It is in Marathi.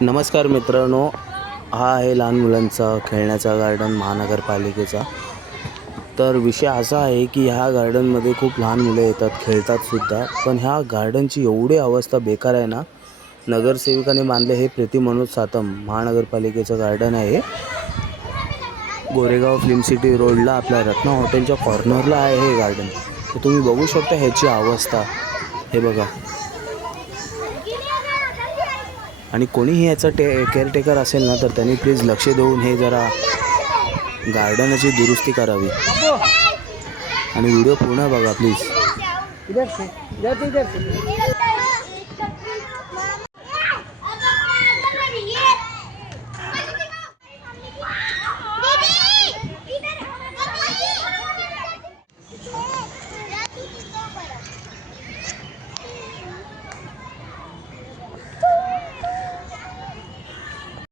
नमस्कार मित्रांनो, हा आहे लहान मुलांचा खेळण्याचा गार्डन महानगरपालिकेचा. तर विषय असा आहे की ह्या गार्डनमध्ये खूप लहान मुले येतात, खेळतातसुद्धा. पण ह्या गार्डनची एवढी अवस्था बेकार आहे ना, नगरसेवकाने बांधले हे प्रीती मनोज सातम महानगरपालिकेचं गार्डन आहे. गोरेगाव फिल्म सिटी रोडला आपल्या रत्ना हॉटेलच्या कॉर्नरला आहे हे गार्डन. तर तुम्ही बघू शकता ह्याची अवस्था, हे बघा. आणि कोणीही याचा केअरटेकर असेल ना, तर त्यांनी प्लीज लक्ष देऊन हे जरा गार्डनची दुरुस्ती करावी. आणि व्हिडिओ पूर्ण बघा प्लीज.